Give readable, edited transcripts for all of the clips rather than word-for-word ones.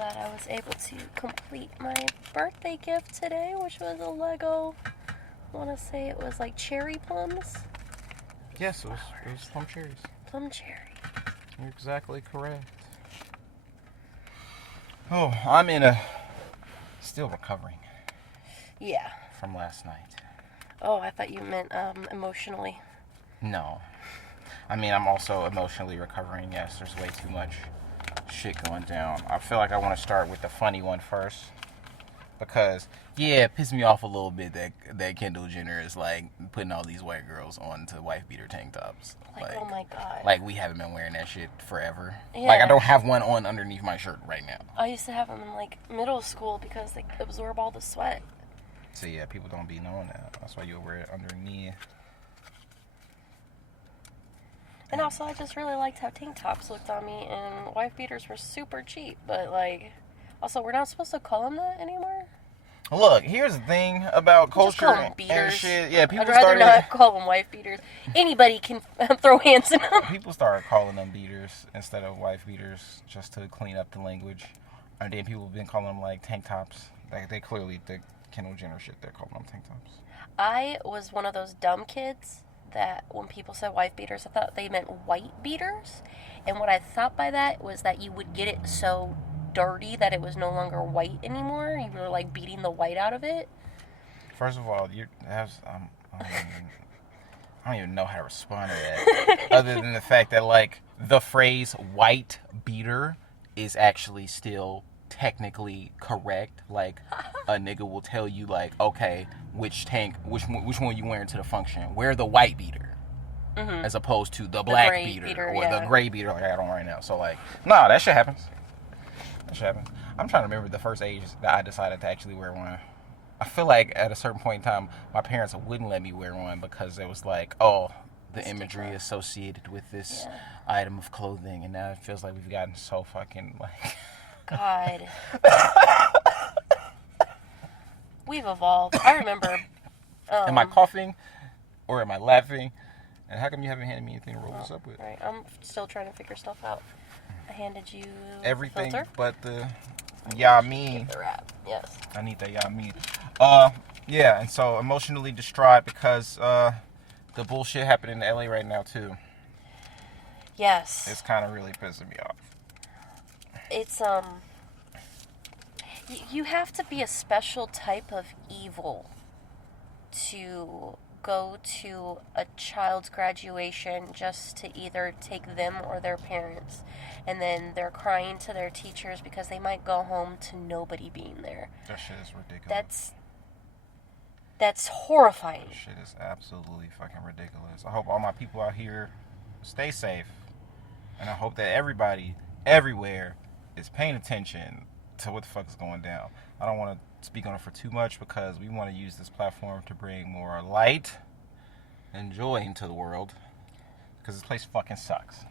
glad I was able to complete my birthday gift today, which was a Lego. I want to say it was like cherry plums. Yes, it was plum cherries. Plum cherry. You're exactly correct. Oh, I'm still recovering. Yeah. From last night. Oh, I thought you meant emotionally. No. I mean, I'm also emotionally recovering. Yes, there's way too much shit going down. I feel like I want to start with the funny one first. Because, yeah, it pissed me off a little bit that Kendall Jenner is, like, putting all these white girls onto wife beater tank tops. Like, oh my God. Like, we haven't been wearing that shit forever. Yeah. Like, I don't have one on underneath my shirt right now. I used to have them in, like, middle school because they absorb all the sweat. So, yeah, people don't be knowing that. That's why you wear it underneath. And also, I just really liked how tank tops looked on me, and wife beaters were super cheap. But, like, also, we're not supposed to call them that anymore. Look, here's the thing about culture just call them beaters. and shit. Yeah, people I'd rather started not call them wife beaters. Anybody can throw hands in them. People started calling them beaters instead of wife beaters just to clean up the language. And then people have been calling them like tank tops. Like they clearly the Kendall Jenner shit. They're calling them tank tops. I was one of those dumb kids that when people said wife beaters, I thought they meant white beaters. And what I thought by that was that you would get it so dirty that it was no longer white anymore. You were like beating the white out of it. First of all, I don't even know how to respond to that. Other than the fact that like the phrase white beater is actually still technically correct. Like a nigga will tell you like, okay, which one you wearing to the function? Wear the white beater. Mm-hmm. As opposed to the black beater or the gray beater like I got on right now. So like, nah, that shit happens. I'm trying to remember the first age that I decided to actually wear one. I feel like at a certain point in time, my parents wouldn't let me wear one because it was like, oh, the imagery associated with this item of clothing. And now it feels like we've gotten so fucking like... God. We've evolved. I remember... Am I coughing or am I laughing? And how come you haven't handed me anything to roll this up with? Right, I'm still trying to figure stuff out. I handed you everything filter. But the Yami. The wrap, yes. I need that Yami. Yeah, and so emotionally distraught because the bullshit happening in LA right now too. Yes. It's kind of really pissing me off. It's you have to be a special type of evil to go to a child's graduation just to either take them or their parents, and then they're crying to their teachers because they might go home to nobody being there. That shit is ridiculous. That's horrifying. That shit is absolutely fucking ridiculous. I hope all my people out here stay safe, and I hope that everybody everywhere is paying attention to what the fuck is going down. I don't want to speak on it for too much because we want to use this platform to bring more light and joy into the world because this place fucking sucks.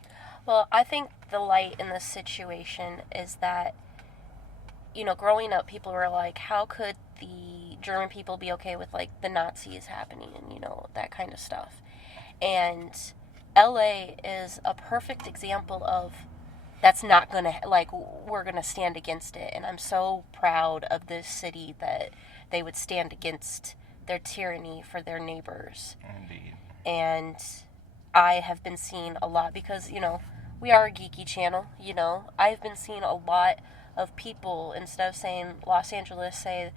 Well, I think the light in this situation is that, you know, growing up, people were like, how could the German people be okay with, like, the Nazis happening and, you know, that kind of stuff. And LA is a perfect example of that's not going to, like, we're going to stand against it. And I'm so proud of this city that they would stand against their tyranny for their neighbors. Indeed. And I have been seeing a lot because, you know, we are a geeky channel, you know. I've been seeing a lot of people, instead of saying Los Angeles, say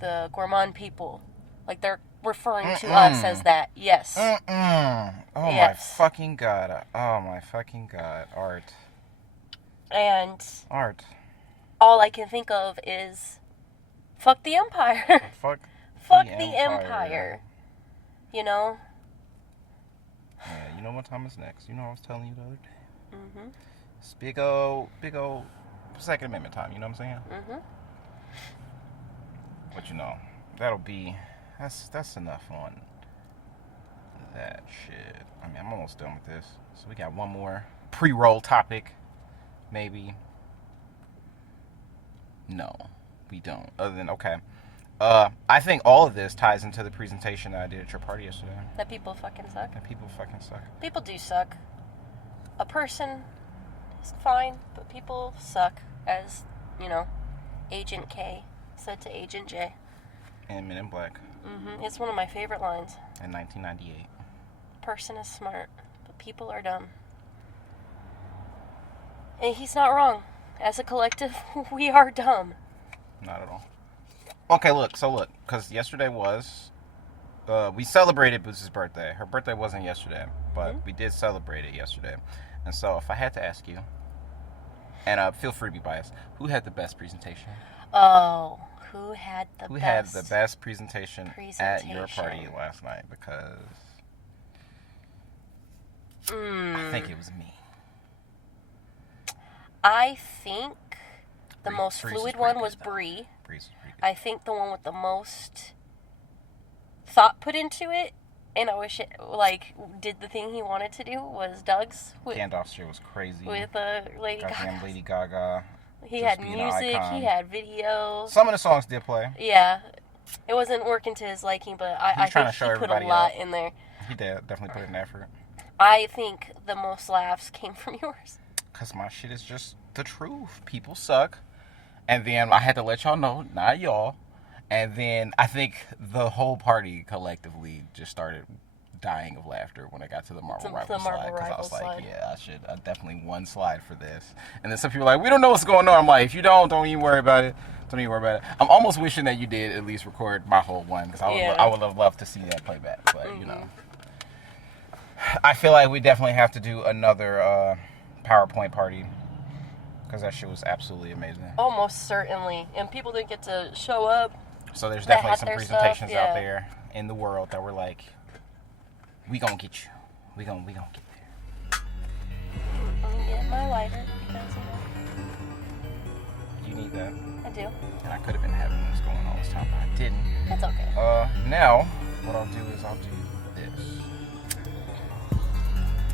the Gourmand people. Like, they're referring to us as that. Yes. Oh, yes. My fucking God. Oh, my fucking God. Art. And Art. All I can think of is fuck the empire. Fuck the empire. You know? Yeah, you know what time is next. You know what I was telling you the other day? Mm-hmm. It's big old Second Amendment time, you know what I'm saying? Mm-hmm. But you know, that's enough on that shit. I mean, I'm almost done with this. So we got one more pre-roll topic. Maybe. No, we don't. Other than, okay. I think all of this ties into the presentation that I did at your party yesterday. That people fucking suck. People do suck. A person is fine, but people suck, as you know, Agent K said to Agent J. And Men in Black. It's one of my favorite lines. In 1998. Person is smart, but people are dumb. And he's not wrong. As a collective, we are dumb. Not at all. Okay, look, because yesterday was, we celebrated Boots' birthday. Her birthday wasn't yesterday, but we did celebrate it yesterday. And so if I had to ask you, and feel free to be biased, who had the best presentation? Oh, who had the best presentation at your party last night? Because I think it was me. I think the most fluid one was Bree. I think the one with the most thought put into it, and I wish it, like, did the thing he wanted to do, was Doug's. Gandalf's shit was crazy. With Lady Gaga. Lady Gaga. He had music, he had video. Some of the songs did play. Yeah. It wasn't working to his liking, but I think he put a lot in there. He did definitely put in effort. I think the most laughs came from yours. Because my shit is just the truth. People suck. And then I had to let y'all know, not y'all. And then I think the whole party collectively just started dying of laughter when I got to the Marvel Rivals slide. Because I was like, yeah, I definitely one slide for this. And then some people were like, we don't know what's going on. I'm like, if you don't even worry about it. Don't even worry about it. I'm almost wishing that you did at least record my whole one. Because I would have loved to see that playback. But, you know. I feel like we definitely have to do another PowerPoint party. Because that shit was absolutely amazing. Almost certainly. And people didn't get to show up. So there's definitely some presentations out there in the world that were like, we gonna get you. We gonna get there. I'm gonna get my lighter because, you need that. I do. And I could have been having this going all this time, but I didn't. It's okay. Now, what I'll do is I'll do this.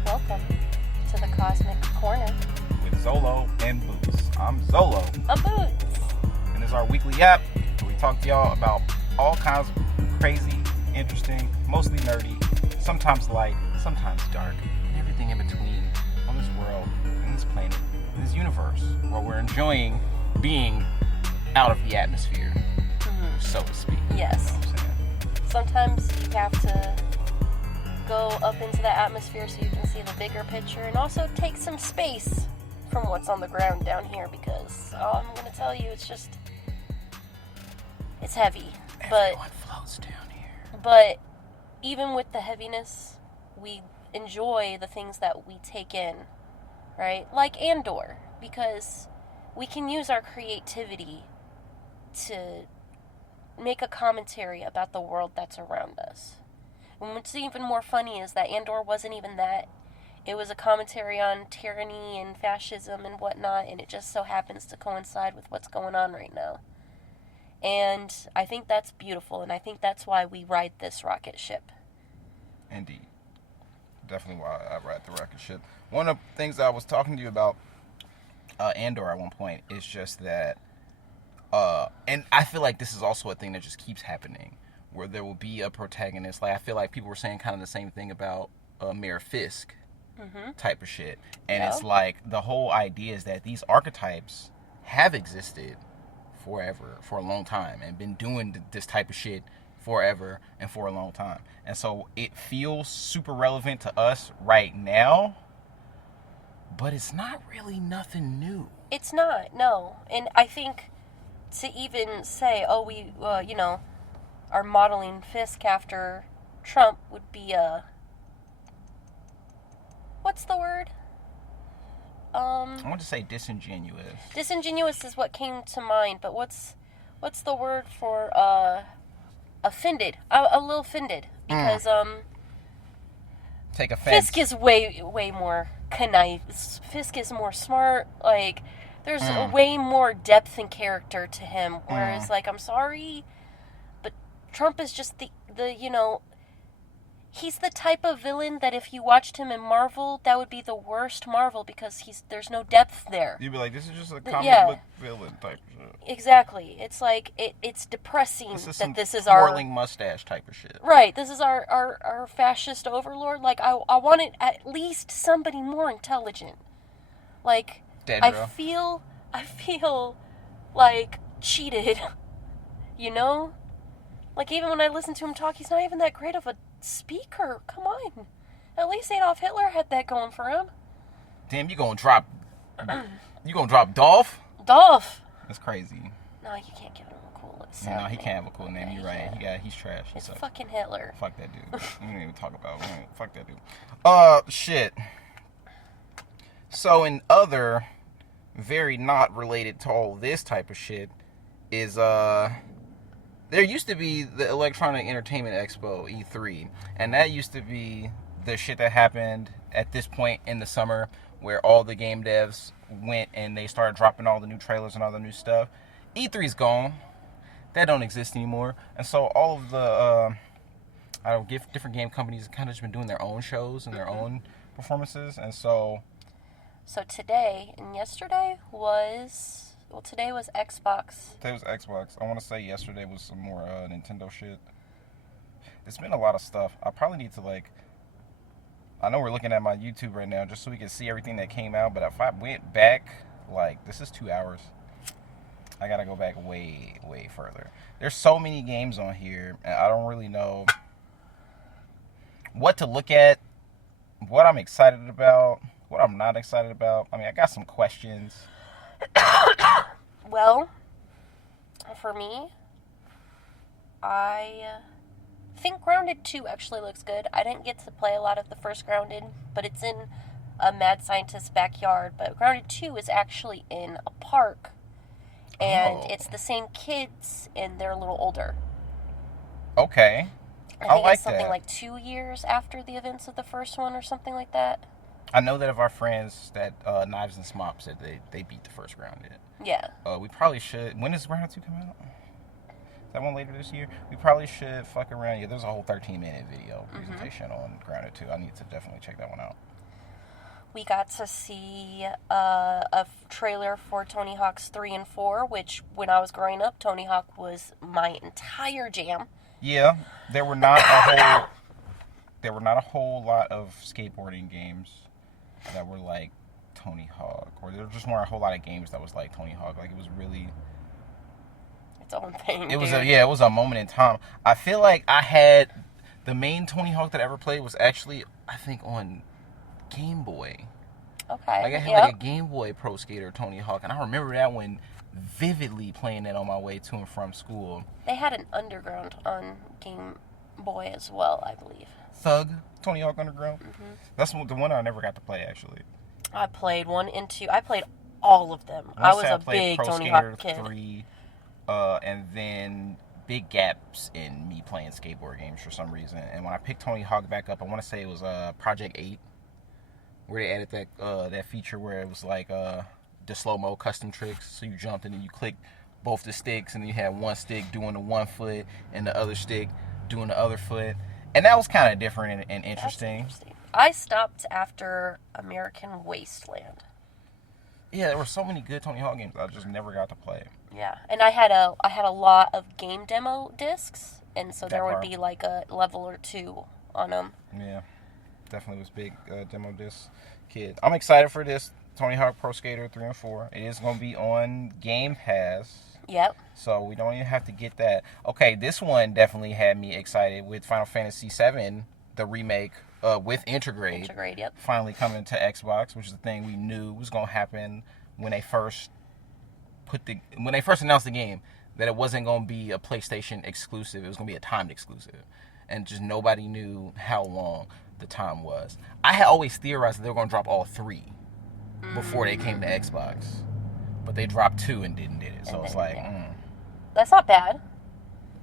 Welcome to the Cosmic Corner. With Zolo and Boots. I'm Zolo. A Boots. And this is our weekly app where we talk to y'all about all kinds of crazy, interesting, mostly nerdy, sometimes light, sometimes dark, and everything in between on this world, on this planet, in this universe, where we're enjoying being out of the atmosphere, so to speak. Yes. You know what I'm saying? Sometimes you have to go up into the atmosphere so you can see the bigger picture and also take some space from what's on the ground down here, because I'm going to tell you, it's heavy. Everyone floats down here. But even with the heaviness, we enjoy the things that we take in, right? Like Andor, because we can use our creativity to make a commentary about the world that's around us. And what's even more funny is that Andor wasn't even that. It was a commentary on tyranny and fascism and whatnot, and it just so happens to coincide with what's going on right now. And I think that's beautiful, and I think that's why we ride this rocket ship. Indeed. Definitely why I ride the rocket ship. One of the things I was talking to you about Andor at one point is just that, and I feel like this is also a thing that just keeps happening, where there will be a protagonist. Like, I feel like people were saying kind of the same thing about Mayor Fisk. Type of shit. And it's like the whole idea is that these archetypes have existed forever, for a long time, and been doing this type of shit forever and for a long time. And so it feels super relevant to us right now, but it's not really nothing new. It's not, no. And I think to even say, oh, we, are modeling Fisk after Trump would be what's the word? I want to say disingenuous. Disingenuous is what came to mind, but what's the word for offended? A little offended because take offense. Fisk is way more Fisk is more smart. Like, there's way more depth and character to him. Whereas, like, I'm sorry, but Trump is just the he's the type of villain that if you watched him in Marvel, that would be the worst Marvel, because there's no depth there. You'd be like, this is just a comic book villain type of shit. Exactly. It's like, it's depressing that this is our... twirling mustache type of shit. Right. This is our fascist overlord. Like, I wanted at least somebody more intelligent. Like, Dedra. I feel like, cheated. You know? Like, even when I listen to him talk, he's not even that great of a speaker. Come on. At least Adolf Hitler had that going for him. Damn, you gonna drop Dolph? Dolph. That's crazy. No, you can't give him a cool No, he name. can't have a cool name. You're right. He's trash. It's fucking Hitler. Fuck that dude. We didn't even talk about it. Fuck that dude. Shit. So in other very not related to all this type of shit is there used to be the Electronic Entertainment Expo E3, and that used to be the shit that happened at this point in the summer where all the game devs went and they started dropping all the new trailers and all the new stuff. E3's gone. That don't exist anymore. And so all of the different game companies kind of just been doing their own shows and their own performances. And so today and yesterday was... Well, today was Xbox. Today was Xbox. I want to say yesterday was some more Nintendo shit. It's been a lot of stuff. I probably need to, like... I know we're looking at my YouTube right now just so we can see everything that came out. But if I went back, like, this is 2 hours. I gotta go back way, way further. There's so many games on here, and I don't really know what to look at, what I'm excited about, what I'm not excited about. I mean, I got some questions. Well, for me, I think Grounded 2 actually looks good. I didn't get to play a lot of the first Grounded, but it's in a mad scientist's backyard. But Grounded 2 is actually in a park, and it's the same kids, and they're a little older. Okay. I think it's something like 2 years after the events of the first one or something like that. I know that of our friends that Knives and Smop said they beat the first Grounded. Yeah. We probably should. When does Grounded 2 come out? Is that one later this year? We probably should fuck around. Yeah, there's a whole 13-minute video presentation on Grounded 2. I need to definitely check that one out. We got to see a trailer for Tony Hawk's 3 and 4, which when I was growing up, Tony Hawk was my entire jam. Yeah, there were not a whole lot of skateboarding games that were like Tony Hawk, or there just weren't a whole lot of games that was like Tony Hawk. Like, it was really its own thing. It was a moment in time. I feel like I had the main Tony Hawk that I ever played was actually, I think, on Game Boy. Okay. Like, I had like a Game Boy Pro Skater Tony Hawk, and I remember that one vividly, playing it on my way to and from school. They had an Underground on Game Boy as well, I believe. Thug Tony Hawk Underground. That's the one I never got to play, actually. I played 1 and 2. I played all of them. I was a big Pro Tony Skater Hawk kid. 3, and then big gaps in me playing skateboard games for some reason. And when I picked Tony Hawk back up, I want to say it was Project 8, where they added that feature where it was like the slow-mo custom tricks. So you jumped and then you clicked both the sticks, and then you had one stick doing the one foot and the other stick doing the other foot. And that was kind of different and interesting. I stopped after American Wasteland. Yeah, there were so many good Tony Hawk games I just never got to play. Yeah, and I had a lot of game demo discs, and so there would be like a level or two on them. Yeah, definitely was big demo disc kid. I'm excited for this Tony Hawk Pro Skater 3 and 4. It is going to be on Game Pass. Yep. So we don't even have to get that. Okay, this one definitely had me excited with Final Fantasy VII, the remake with Intergrade. Intergrade, yep. Finally coming to Xbox, which is the thing we knew was going to happen when they first announced the game, that it wasn't going to be a PlayStation exclusive. It was going to be a timed exclusive. And just nobody knew how long the time was. I had always theorized that they were going to drop all 3 before they came to Xbox. But they dropped 2 and didn't do it. So it's like, That's not bad.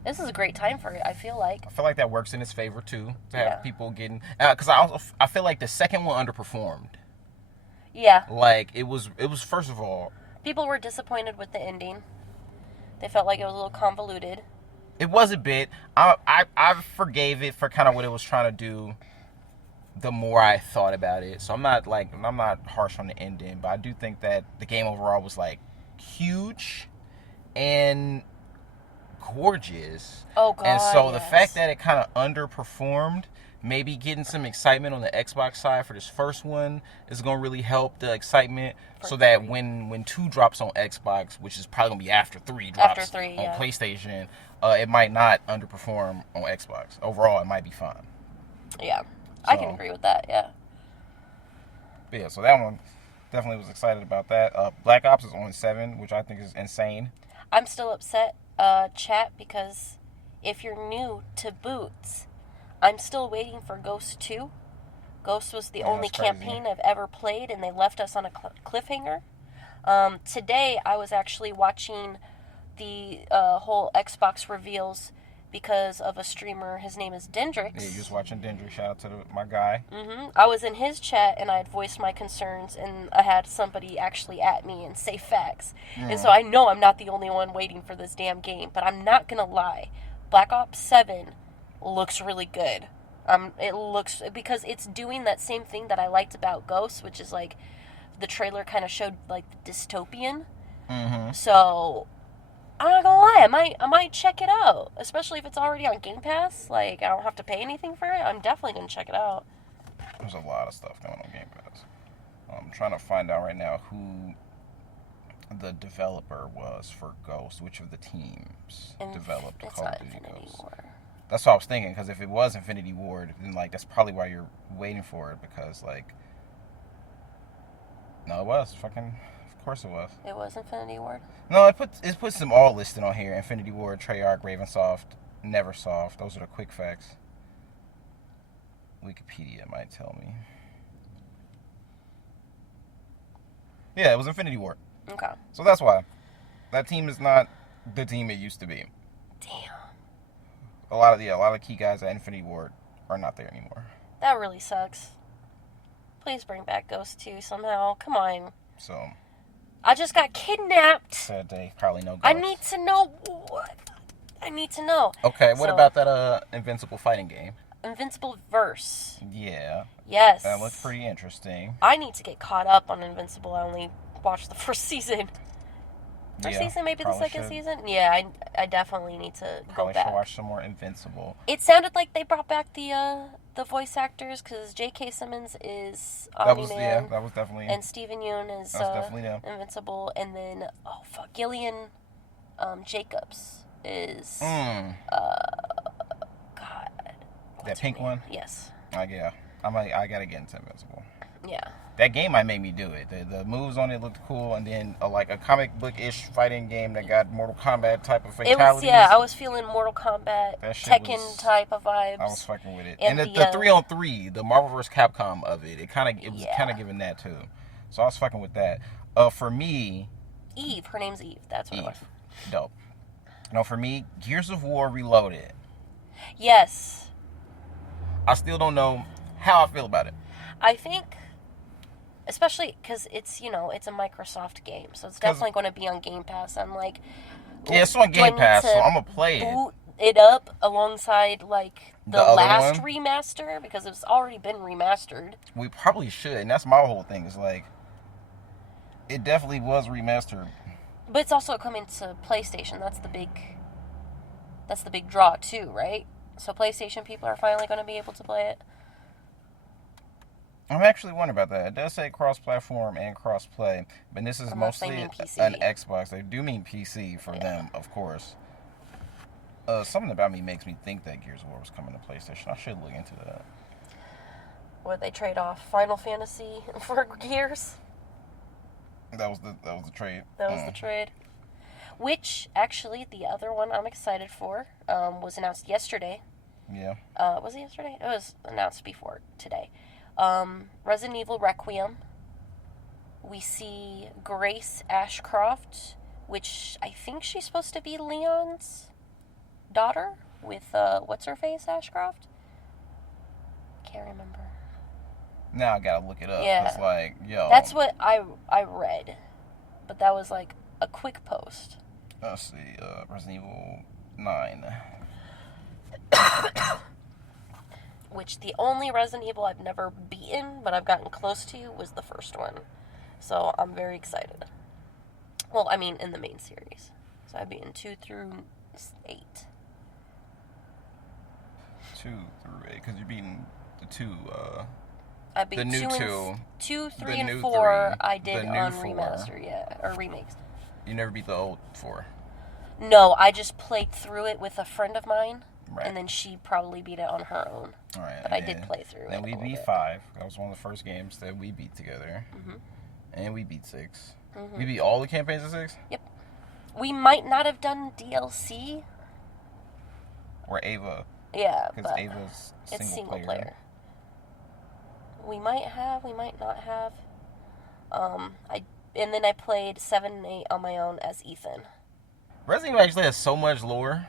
This is a great time for it, I feel like. I feel like that works in its favor, too. To have people getting... Because I feel like the second one underperformed. Yeah. Like, it was first of all... People were disappointed with the ending. They felt like it was a little convoluted. It was a bit. I forgave it for kind of what it was trying to do the more I thought about it. So I'm not harsh on the ending, but I do think that the game overall was like huge and gorgeous. Oh god. And so the fact that it kind of underperformed maybe getting some excitement on the Xbox side for this first one is going to really help the excitement, so that when 2 drops on Xbox, which is probably going to be after 3 drops on PlayStation, it might not underperform on Xbox. Overall, it might be fine. Yeah, I can agree with that, yeah. But yeah, so that one, definitely was excited about that. Black Ops is on 7, which I think is insane. I'm still upset, chat, because if you're new to Boots, I'm still waiting for Ghost 2. Ghost was the only campaign I've ever played, and they left us on a cliffhanger. Today, I was actually watching the whole Xbox reveals because of a streamer. His name is Dendrix. Yeah, you was watching Dendrix. Shout out to my guy. I was in his chat, and I had voiced my concerns, and I had somebody actually at me and say facts. And so I know I'm not the only one waiting for this damn game, but I'm not going to lie. Black Ops 7 looks really good. It looks, because it's doing that same thing that I liked about Ghost, which is like the trailer kind of showed like the dystopian. So I'm not gonna lie, I might check it out, especially if it's already on Game Pass. Like, I don't have to pay anything for it. I'm definitely gonna check it out. There's a lot of stuff going on Game Pass. I'm trying to find out right now who the developer was for Ghost, which of the teams developed Call of Duty Ghost. That's what I was thinking, because if it was Infinity Ward, then like that's probably why you're waiting for it, because like, no, it was fucking, of course it was. It was Infinity Ward? No, it puts them all listed on here: Infinity Ward, Treyarch, Ravensoft, Neversoft. Those are the quick facts. Wikipedia might tell me. Yeah, it was Infinity Ward. Okay. So that's why that team is not the team it used to be. Damn. A lot of key guys at Infinity Ward are not there anymore. That really sucks. Please bring back Ghost 2 somehow. Come on. So, I just got kidnapped. Sad day. Probably no Ghost. I need to know what. I need to know. Okay, what about that Invincible fighting game? Invincible Verse. Yeah. Yes. That looks pretty interesting. I need to get caught up on Invincible. I only watched the first season. First season, maybe the second season? Yeah, I definitely need to go back. Probably should watch some more Invincible. It sounded like they brought back the voice actors, because J.K. Simmons is Omni-Man. That was definitely. And Stephen Yeun is Invincible. And then, Gillian Jacobs is... God. That pink one? Yes. Yeah. I gotta get into Invincible. Yeah. That game might make me do it. The moves on it looked cool, and then like a comic book-ish fighting game that got Mortal Kombat type of fatalities. I was feeling Mortal Kombat, Tekken type of vibes. I was fucking with it. And the 3-on-3, the Marvel vs. Capcom of it, it was kind of giving that too. So I was fucking with that. For me... Eve. Her name's Eve. That's what it was. Dope. No, for me, Gears of War Reloaded. Yes. I still don't know how I feel about it. I think... Especially because it's, it's a Microsoft game, so it's definitely going to be on Game Pass. I'm like, yeah, it's on Game Pass, so I'm gonna play it. Boot it up alongside like the last one? remaster, because it's already been remastered. We probably should, and that's my whole thing. Is like, it definitely was remastered, but it's also coming to PlayStation. That's the big draw too, right? So PlayStation people are finally going to be able to play it. I'm actually wondering about that. It does say cross-platform and cross-play, but this is mostly an Xbox. They do mean PC for them, of course. Something about me makes me think that Gears of War was coming to PlayStation. I should look into that. Would they trade off Final Fantasy for Gears? That was the trade. That was the trade. Which, actually, the other one I'm excited for was announced yesterday. Yeah. Was it yesterday? It was announced before today. Resident Evil Requiem. We see Grace Ashcroft, which I think she's supposed to be Leon's daughter with, what's-her-face Ashcroft? Can't remember. Now I gotta look it up. Yeah. It's like, yo. That's what I read. But that was like a quick post. Let's see, Resident Evil 9. Which the only Resident Evil I've never beaten, but I've gotten close to, was the first one. So I'm very excited. Well, I mean, in the main series. So I've beaten 2 through 8. 2 through 8, because you're beating the 2, I beat the new 2, 3, the and new 4. 3, I did the new on 4. remaster, yeah, or remakes. You never beat the old 4. No, I just played through it with a friend of mine, Right. and then she probably beat it on her own. All right. But I did play through it. Then we beat 5. That was one of the first games that we beat together. Mm-hmm. And we beat 6. Mm-hmm. We beat all the campaigns of 6? Yep. We might not have done DLC. Or Ava. Yeah, because but Ava's it's single player. We might have, we might not have. And then I played 7 and 8 on my own as Ethan. Resident Evil actually has so much lore.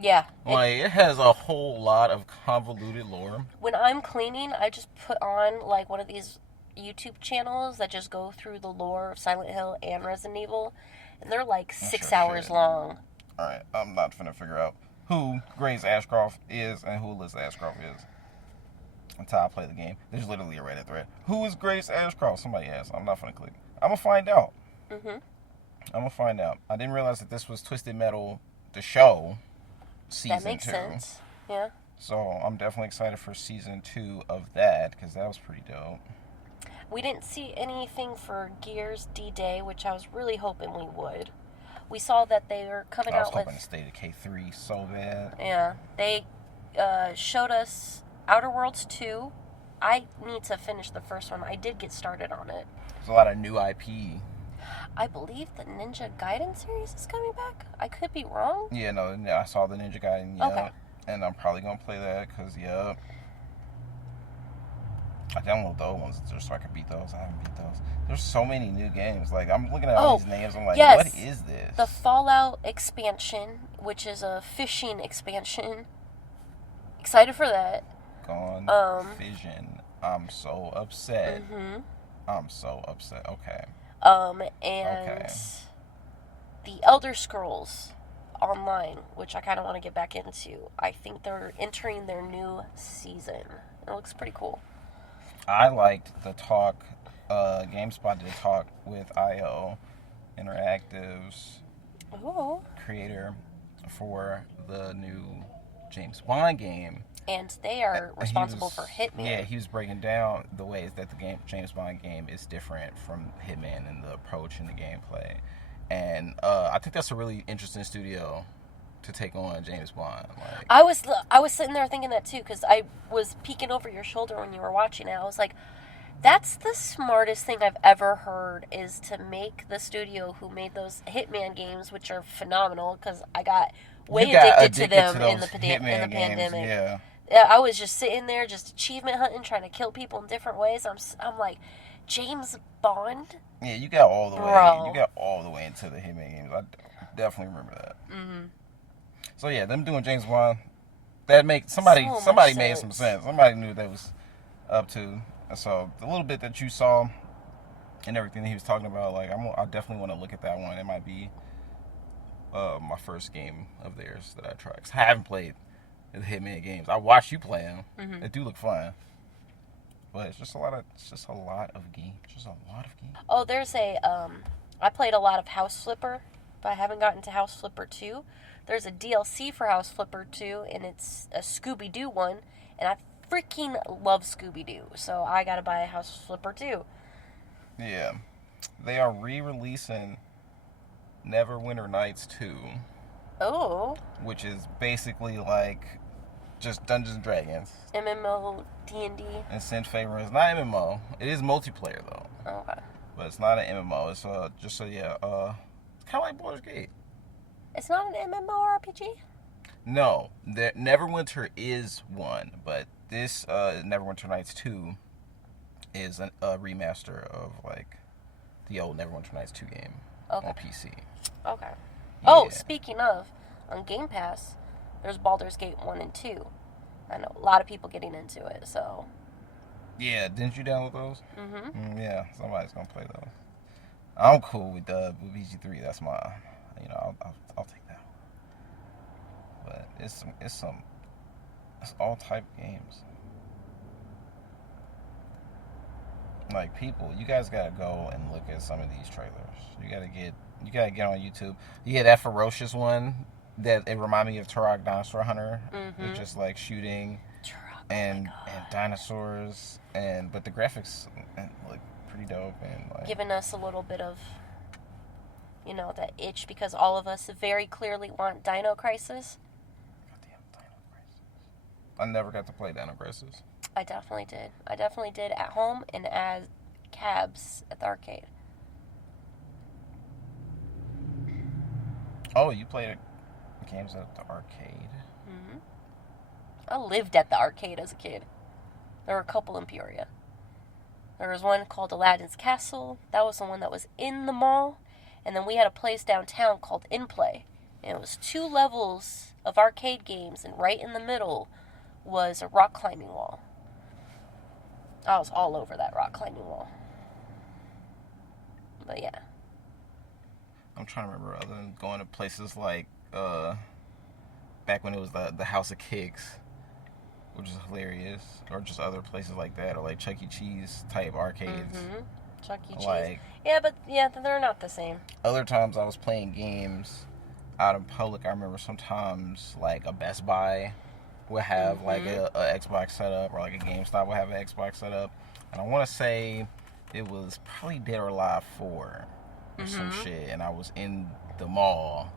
Yeah. It has a whole lot of convoluted lore. When I'm cleaning, I just put on like one of these YouTube channels that just go through the lore of Silent Hill and Resident Evil, and they're like 6 hours long. Alright, I'm not finna figure out who Grace Ashcroft is and who Alyssa Ashcroft is until I play the game. There's literally a Reddit thread. Who is Grace Ashcroft? Somebody asked. I'm not finna click. I'm gonna find out. Mm-hmm. I'm gonna find out. I didn't realize that this was Twisted Metal, the show, season 2. That makes sense. Yeah. So I'm definitely excited for season 2 of that, because that was pretty dope. We didn't see anything for Gears D-Day, which I was really hoping we would. We saw that they were coming out with... I was hoping to stay to K3 so bad. Yeah. They showed us Outer Worlds 2. I need to finish the first one. I did get started on it. There's a lot of new IP. I believe the Ninja Gaiden series is coming back. I could be wrong. Yeah, no, I saw the Ninja Gaiden, yeah. Okay. And I'm probably going to play that, because, yeah. I download the old ones just so I can beat those. I haven't beat those. There's so many new games. Like, I'm looking at all these names. I'm like, yes. What is this? The Fallout expansion, which is a fishing expansion. Excited for that. Gone Vision. I'm so upset. Mm-hmm. I'm so upset. Okay. And the Elder Scrolls Online, which I kind of want to get back into. I think they're entering their new season. It looks pretty cool. I liked the talk. GameSpot did a talk with IO Interactive's creator for the new James Bond game. And they are responsible for Hitman. Yeah, he was breaking down the ways that the James Bond game is different from Hitman and the approach and the gameplay. And I think that's a really interesting studio to take on James Bond. Like, I was sitting there thinking that too, because I was peeking over your shoulder when you were watching it. I was like, that's the smartest thing I've ever heard, is to make the studio who made those Hitman games, which are phenomenal, because I got addicted to them in the pandemic. Yeah. I was just sitting there, just achievement hunting, trying to kill people in different ways. I'm like, James Bond? Yeah, you got all the way. Bro. You got all the way into the Hitman games. I definitely remember that. Mm-hmm. So yeah, them doing James Bond, that somebody made some sense. Somebody knew what they was up to. And so the little bit that you saw and everything that he was talking about, like I definitely want to look at that one. It might be my first game of theirs that I try. 'Cause I haven't played the Hitman games. I watched you play them. Mm-hmm. They do look fun. But it's just a lot of games. Oh, there's I played a lot of House Flipper, but I haven't gotten to House Flipper 2. There's a DLC for House Flipper 2, and it's a Scooby-Doo one, and I freaking love Scooby-Doo, so I gotta buy a House Flipper 2. Yeah. They are re-releasing Neverwinter Nights 2. Oh. Which is basically like just Dungeons and Dragons. MMO, D&D. And Sin Favor is not MMO. It is multiplayer though. Okay. But it's not an MMO. It's it's kind of like Baldur's Gate. It's not an MMORPG? No, Neverwinter is one, but this Neverwinter Nights 2 is a remaster of like the old Neverwinter Nights 2 game on PC. Okay. Yeah. Oh, speaking of, on Game Pass, there's Baldur's Gate 1 and 2. I know a lot of people getting into it, so. Yeah, didn't you download those? Mm-hmm. Yeah, somebody's gonna play those. I'm cool with BG3. That's my, I'll take that one. But it's all type games. Like, people, you guys gotta go and look at some of these trailers. You gotta get on YouTube. Yeah, that Ferocious one that it reminded me of Turok Dinosaur Hunter. Mm-hmm. It's just like shooting Turok, and dinosaurs, but the graphics look pretty dope and like giving us a little bit of, that itch, because all of us very clearly want Dino Crisis. Goddamn Dino Crisis. I never got to play Dino Crisis. I definitely did. I definitely did at home and as cabs at the arcade. Oh, you played games at the arcade? Mm-hmm. I lived at the arcade as a kid. There were a couple in Peoria. There was one called Aladdin's Castle. That was the one that was in the mall. And then we had a place downtown called In Play. And it was 2 levels of arcade games, and right in the middle was a rock climbing wall. I was all over that rock climbing wall. But yeah. I'm trying to remember, other than going to places like back when it was the House of Kicks, which is hilarious, or just other places like that, or like Chuck E. Cheese type arcades. Mm-hmm. Chuck E. Cheese. Like, yeah, but they're not the same. Other times I was playing games out in public. I remember sometimes like a Best Buy would have like a Xbox setup, or like a GameStop would have an Xbox setup. And I want to say it was probably Dead or Alive 4 or some shit. And I was in the mall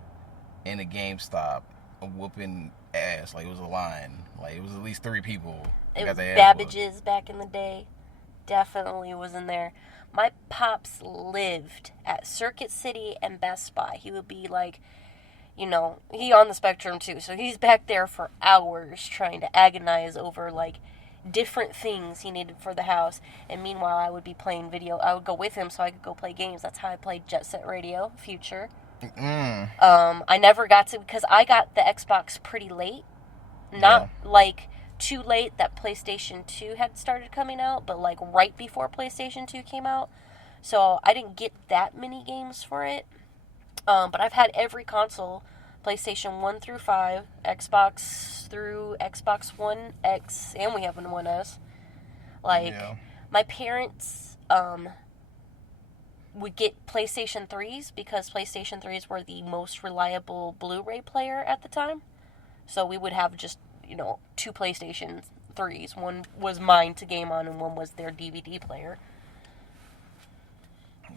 in a GameStop whooping ass. Like, it was a line. Like, it was at least 3 people. It was Babbage's back in the day. Definitely was in there. My pops lived at Circuit City and Best Buy. He would be like, he on the spectrum too, so he's back there for hours trying to agonize over like different things he needed for the house. And meanwhile, I would be playing video. I would go with him so I could go play games. That's how I played Jet Set Radio Future. I never got to, because I got the Xbox pretty late. Not like too late that PlayStation 2 had started coming out, but like right before PlayStation 2 came out. So I didn't get that many games for it. But I've had every console, PlayStation 1 through 5, Xbox through Xbox One X, and we have an One S. Like, my parents would get PlayStation 3s because PlayStation 3s were the most reliable Blu-ray player at the time. So we would have just, 2 PlayStation 3s. One was mine to game on, and one was their DVD player.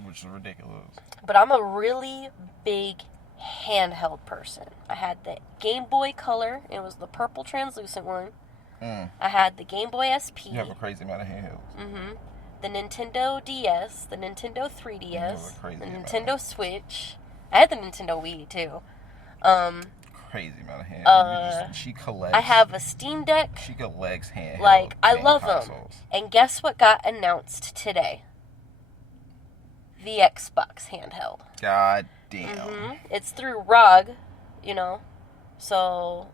Which is ridiculous. But I'm a really big handheld person. I had the Game Boy Color. It was the purple translucent one. I had the Game Boy SP. You have a crazy amount of handhelds. Mm-hmm. The Nintendo DS, the Nintendo 3DS, the Nintendo Switch. I had the Nintendo Wii, too. Crazy amount of handhelds. She collects. I have a Steam Deck. She collects handhelds. Like, I love consoles. them. And guess what got announced today? The Xbox handheld. God damn. It's through ROG, so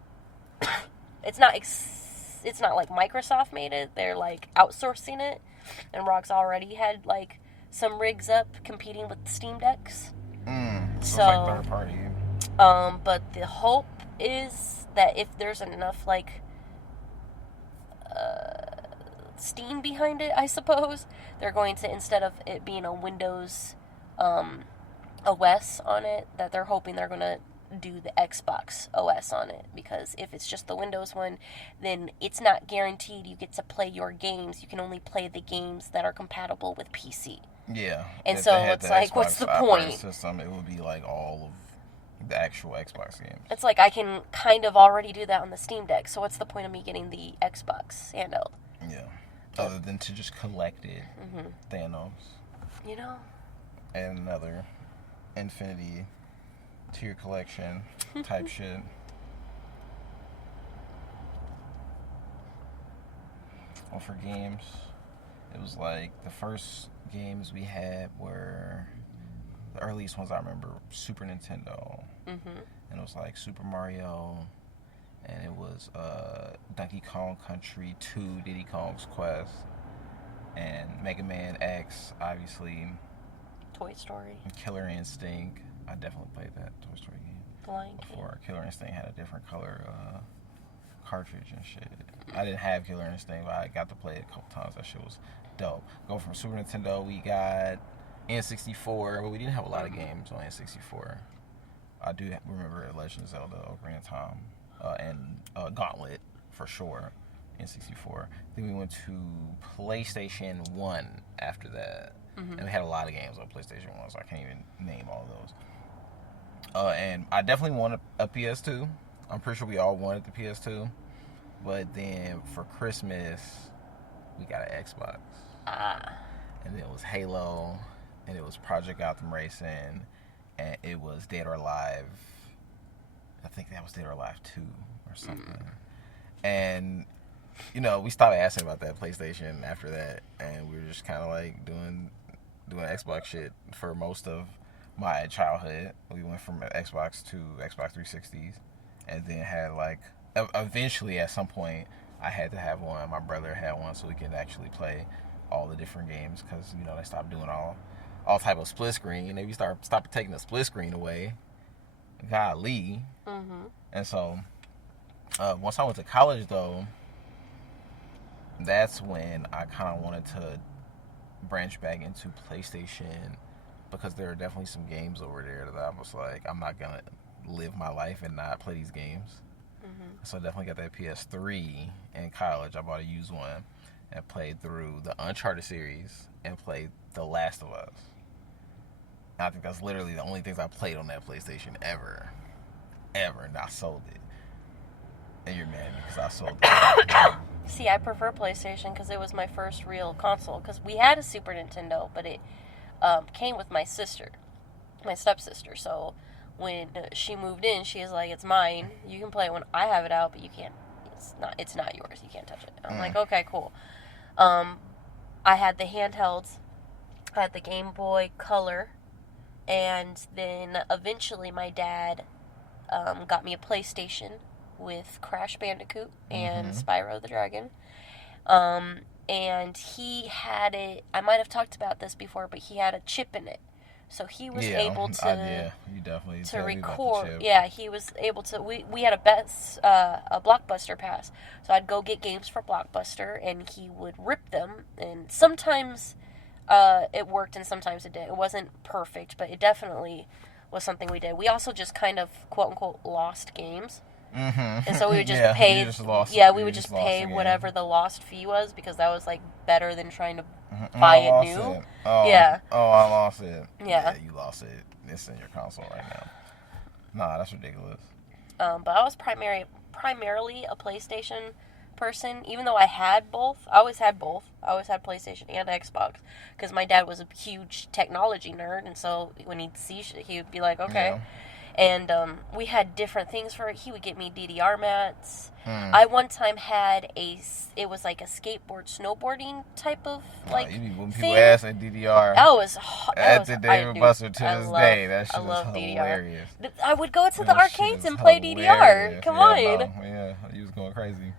it's not like Microsoft made it. They're like outsourcing it, and ROG's already had like some rigs up competing with the Steam Decks. So it's like third party. But the hope is that if there's enough like steam behind it, I suppose, they're going to, instead of it being a Windows OS on it, that they're hoping they're going to do the Xbox OS on it. Because if it's just the Windows one, then it's not guaranteed you get to play your games. You can only play the games that are compatible with PC. Yeah. And so it's like, what's the point? System, it would be like all of the actual Xbox games. It's like I can kind of already do that on the Steam Deck, so what's the point of me getting the Xbox handheld? Yeah. Other than to just collect it. Thanos. And another infinity to your collection type shit. Well, for games, it was like the first games we had were the earliest ones I remember, Super Nintendo. And it was like Super Mario, and it was Donkey Kong Country 2, Diddy Kong's Quest, and Mega Man X, obviously. Toy Story. And Killer Instinct. I definitely played that Toy Story game. The Lion King. Before Killer Instinct had a different color cartridge and shit. I didn't have Killer Instinct, but I got to play it a couple times. That shit was dope. Go from Super Nintendo, we got N64, but we didn't have a lot of games on N64. I do remember Legend of Zelda: Ocarina of Time and Gauntlet for sure. N64. Then we went to PlayStation 1 after that. Mm-hmm. And we had a lot of games on PlayStation 1, so I can't even name all those. And I definitely wanted a PS2. I'm pretty sure we all wanted the PS2. But then for Christmas, we got an Xbox. And then it was Halo, and it was Project Gotham Racing, and it was Dead or Alive. I think that was Dead or Alive 2 or something. And you know, we stopped asking about that PlayStation after that, and we were just kind of like doing Xbox shit for most of my childhood. We went from Xbox to Xbox 360s, and then had like eventually at some point I had to have one. My brother had one, so we could actually play all the different games because you know they stopped doing all type of split screen. They stopped taking the split screen away. Golly. Mm-hmm. And so once I went to college though, that's when I kind of wanted to branch back into PlayStation because there are definitely some games over there that I was like, I'm not going to live my life and not play these games. Mm-hmm. So I definitely got that PS3 in college. I bought a used one and played through the Uncharted series and played The Last of Us. And I think that's literally the only things I played on that PlayStation ever. And I sold it. And you're mad because I sold it. See, I prefer PlayStation because it was my first real console. Because we had a Super Nintendo, but it came with my sister, my stepsister. So when she moved in, she was like, "It's mine. You can play it when I have it out, but you can't. It's not yours. You can't touch it." I'm like, "Okay, cool." I had the handhelds. I had the Game Boy Color, and then eventually my dad got me a PlayStation with Crash Bandicoot and Spyro the Dragon. And he had it, I might have talked about this before, but he had a chip in it. So he was able to you definitely to record. Yeah, he was able to. We had a Blockbuster pass, so I'd go get games for Blockbuster, and he would rip them. And sometimes it worked, and sometimes it didn't. It wasn't perfect, but it definitely was something we did. We also just kind of quote unquote lost games. Mm-hmm. And so we would just pay. We would just pay whatever the lost fee was because that was like better than trying to buy it new. Yeah. Oh, I lost it. Yeah, you lost it. It's in your console right now. Nah, that's ridiculous. But I was primarily a PlayStation person, even though I had both. I always had both. I always had PlayStation and Xbox because my dad was a huge technology nerd, and so when he'd see shit, he would be like, "Okay." Yeah. And we had different things for it. He would get me DDR mats. I one time had it was like a skateboard, snowboarding type of like you be whooping thing. People ass at DDR. That was the David Buster to this day. That shit is hilarious. DDR. I would go to the arcades and play DDR. Come on. Yeah, you was going crazy.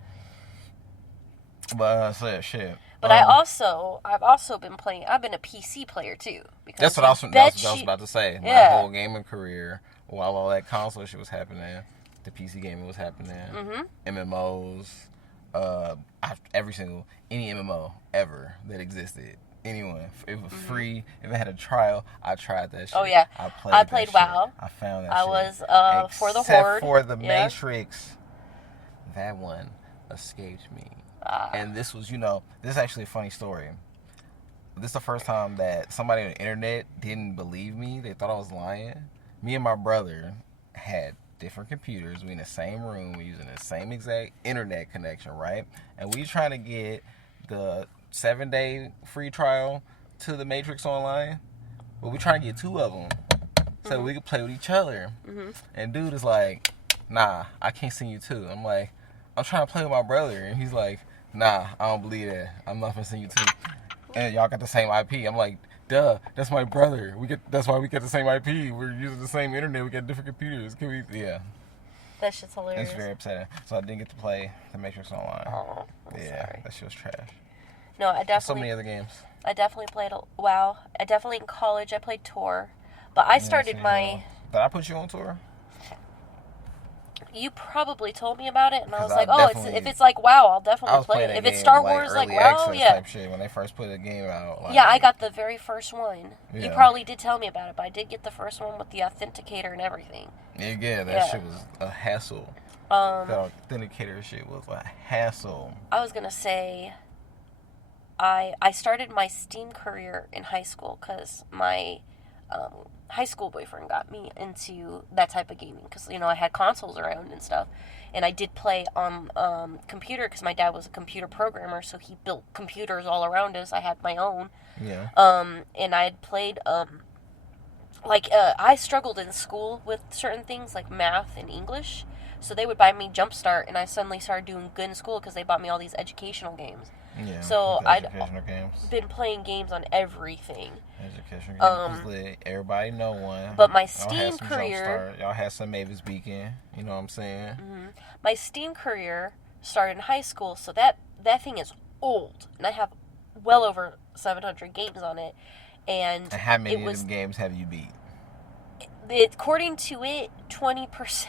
But shit. But I've also been playing. I've been a PC player too. Because that's what I was about to say. My whole gaming career, while all that console shit was happening, the PC gaming was happening. MMOs, any MMO ever that existed. Anyone, if it was free, if it had a trial, I tried that shit. Oh yeah, I played WoW. I found that. I was for the Horde. Except for the Matrix, that one escaped me. And this was, this is actually a funny story. This is the first time that somebody on the internet didn't believe me. They thought I was lying. Me and my brother had different computers. We in the same room. We using the same exact internet connection, right? And we trying to get the 7-day free trial to the Matrix Online. But we trying to get 2 of them so we could play with each other. And dude is like, "Nah, I can't send you 2." I'm like, "I'm trying to play with my brother." And he's like, "Nah, I don't believe that. I'm not gonna send you 2. And y'all got the same IP. I'm like, "Duh, that's my brother. That's why we get the same IP. We're using the same internet. We got different computers. Can we?" Yeah. That shit's hilarious. It's very upsetting. So I didn't get to play the Matrix Online. Oh, I'm sorry. That shit was trash. No, I definitely. So many other games. I definitely played WoW. I definitely in college I played Tor, but I started my. Did I put you on Tor? You probably told me about it, and I was 'Cause like, I "Oh, definitely- if it's like WoW, I'll I definitely was play playing it. that If it's game, Star Wars, like early WoW, access yeah, type shit when they first put the game out. Like, yeah." I got the very first one. You Yeah. probably did tell me about it, but I did get the first one with the authenticator and everything. Yeah, that Yeah. shit was a hassle. Um, That authenticator shit was a hassle. I was gonna say, I started my Steam career in high school because my high school boyfriend got me into that type of gaming because I had consoles around and stuff, and I did play on computer because my dad was a computer programmer, so he built computers all around us. I had my own, Yeah. and I had played I struggled in school with certain things like math and English, so they would buy me Jumpstart, and I suddenly started doing good in school because they bought me all these educational games. Yeah. So the I'd educational games. been playing games on everything. Educational games is lit. Everybody know one. But my Y'all Steam had some career, Jumpstart. Y'all had some Mavis Beacon. You know what I'm saying? my Steam career started in high school, so that thing is old, and I have well over 700 games on it. And And how many it was, of them games have you beat? according to it, 20%.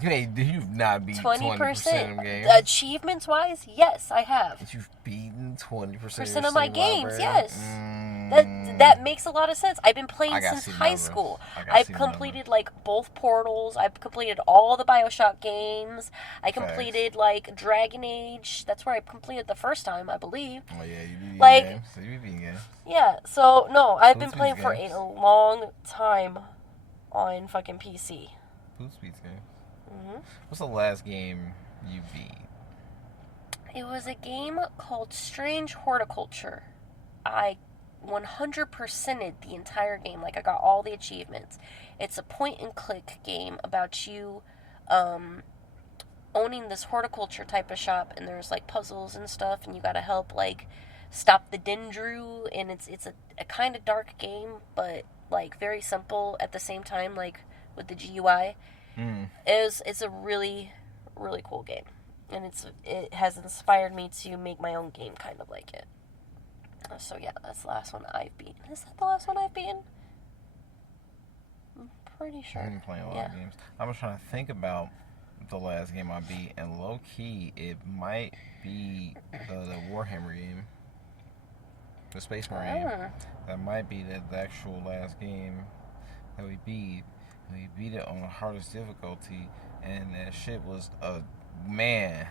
You've not beat 20% of them games. Achievements wise, yes, I have. But you've beaten 20% Of my Steam games, library? yes. Mm. That makes a lot of sense. I've been playing I gotta since see the high numbers. school. I gotta I've see the completed like both Portals. I've completed all the BioShock games. I Facts. completed like Dragon Age. That's where I completed the first time, I believe. Oh yeah, you beat Like- games. So you beat games. Yeah. So no, I've been Who's playing these for games? a long time on fucking PC. Who's beats games? hmm What's the last game you beat? It was a game called Strange Horticulture. I 100%ed the entire game. Like, I got all the achievements. It's a point-and-click game about you owning this horticulture type of shop, and there's, like, puzzles and stuff, and you gotta help, like, stop the Dendru, and it's a kind of dark game, but, like, very simple at the same time, like, with the GUI. It's a really, really cool game. And it has inspired me to make my own game kind of like it. So yeah, that's the last one I've beaten. Is that the last one I've beaten? I'm pretty sure. I've been playing a lot of games. I was trying to think about the last game I beat, and low key, it might be the Warhammer game, the Space Marine. That might be the actual last game that we beat. We beat it on the hardest difficulty, and that shit was a man.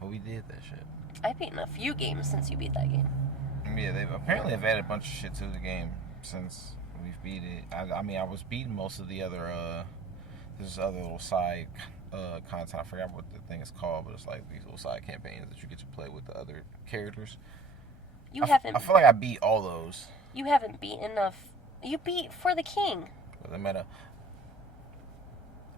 But we did that shit. I've beaten a few games since you beat that game. Yeah, they've apparently have added a bunch of shit to the game since we've beat it. I mean, I was beating most of the other this other little side content. I forgot what the thing is called, but it's like these little side campaigns that you get to play with the other characters. I feel like I beat all those. You haven't beaten enough. You beat For the King. But no matter,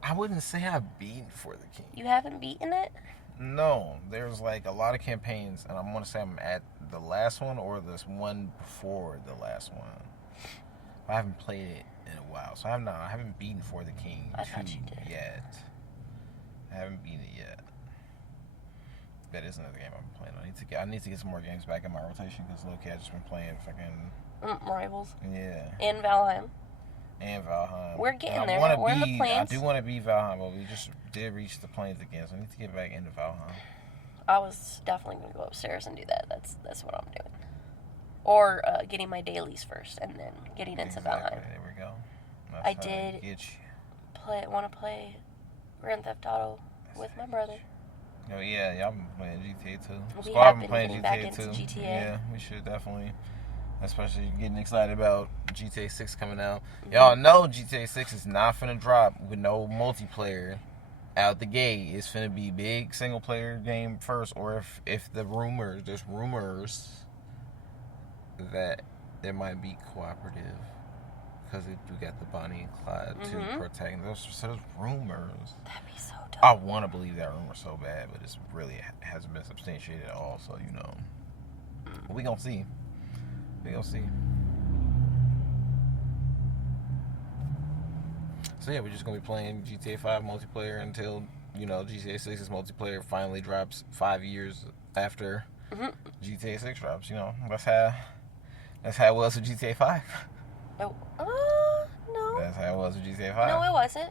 I wouldn't say I beat For the King. You haven't beaten it? No, there's like a lot of campaigns, and I want to say I'm at the last one or this one before the last one. I haven't played it in a while, so I haven't beaten For the King 2 yet. I haven't beaten it yet. That is another game I'm playing. I need to get some more games back in my rotation because low-key I just been playing fucking Rivals. Yeah. And Valheim. And Valheim. We're getting there. We're in the plains. I do want to beat Valheim, but we just did reach the plains again, so I need to get back into Valheim. I was definitely going to go upstairs and do that. That's what I'm doing. Or getting my dailies first, and then getting into Valheim. There we go. I did want to play Grand Theft Auto with my brother. Oh yeah, y'all been playing GTA 2. We Squad have been been playing getting GTA back into 2. GTA. Yeah, we should definitely. Especially getting excited about GTA 6 coming out. Y'all know GTA 6 is not finna drop with no multiplayer out the gate. It's finna be big single player game first, or if there's rumors that there might be cooperative because we got the Bonnie and Clyde to protect those. So there's rumors. That'd be so dope. I want to believe that rumor so bad, but it's really hasn't been substantiated at all. So we gonna see. We'll see. So yeah, we're just gonna be playing GTA 5 multiplayer until GTA 6's multiplayer finally drops 5 years after GTA 6 drops. That's how it was with GTA 5. Oh, no. That's how it was with GTA GTA 5? No, it wasn't.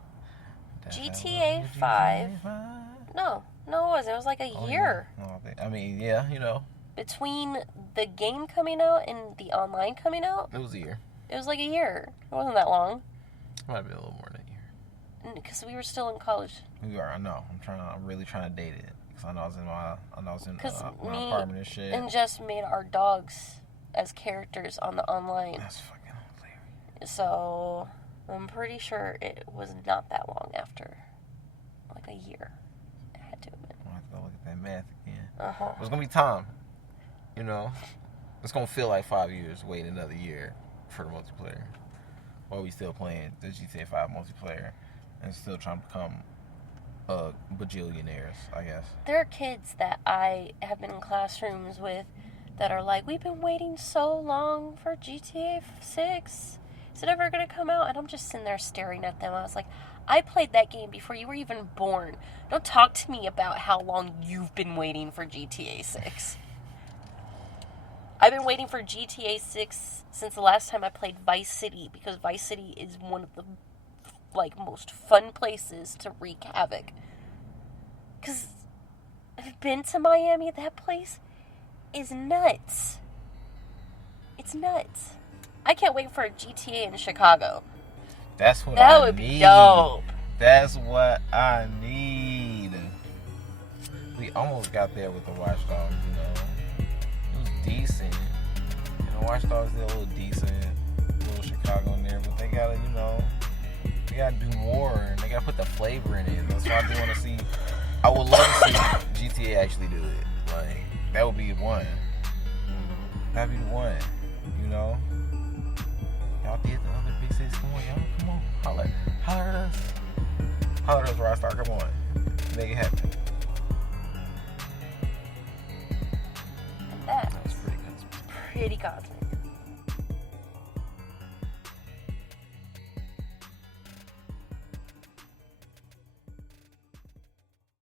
That's GTA not 5. GTA 5. No, it wasn't. It was like a year. Yeah. I mean, yeah, you know. Between the game coming out and the online coming out, It was a year. it was like a year. It wasn't that long. It might have been a little more than a year. Because we were still in college. We are. I know. I'm really trying to date it because I know I was in my me apartment and shit. And just made our dogs as characters on the online. That's fucking hilarious. So I'm pretty sure it was not that long after, like a year. It had to have been. I'll have to go look at that math again. Uh-huh. It's gonna be time. You know, it's gonna feel like 5 years. Wait another year for the multiplayer. While we still playing the GTA 5 multiplayer and still trying to become bajillionaires, I guess. There are kids that I have been in classrooms with that are like, we've been waiting so long for GTA 6. Is it ever going to come out? And I'm just sitting there staring at them. I was like, I played that game before you were even born. Don't talk to me about how long you've been waiting for GTA 6. I've been waiting for GTA 6 since the last time I played Vice City, because Vice City is one of the most fun places to wreak havoc. Because I've been to Miami. That place is nuts. It's nuts. I can't wait for a GTA in Chicago. That's what That I would need. be dope. That's what I need. We almost got there with the Watch Dogs, you know. It was decent. You know, Watch Dogs did a little decent, little Chicago in there, but they gotta, you know, they gotta do more and they gotta put the flavor in it. That's why I do want to see. I would love to see GTA actually do it. Like, that would be one. That'd be the one. You know? Y'all did the other big cities. Come on, y'all. Come on. Holler at us. Holler at us, Rockstar. Come on. Make it happen. And that's That's pretty good. pretty godly.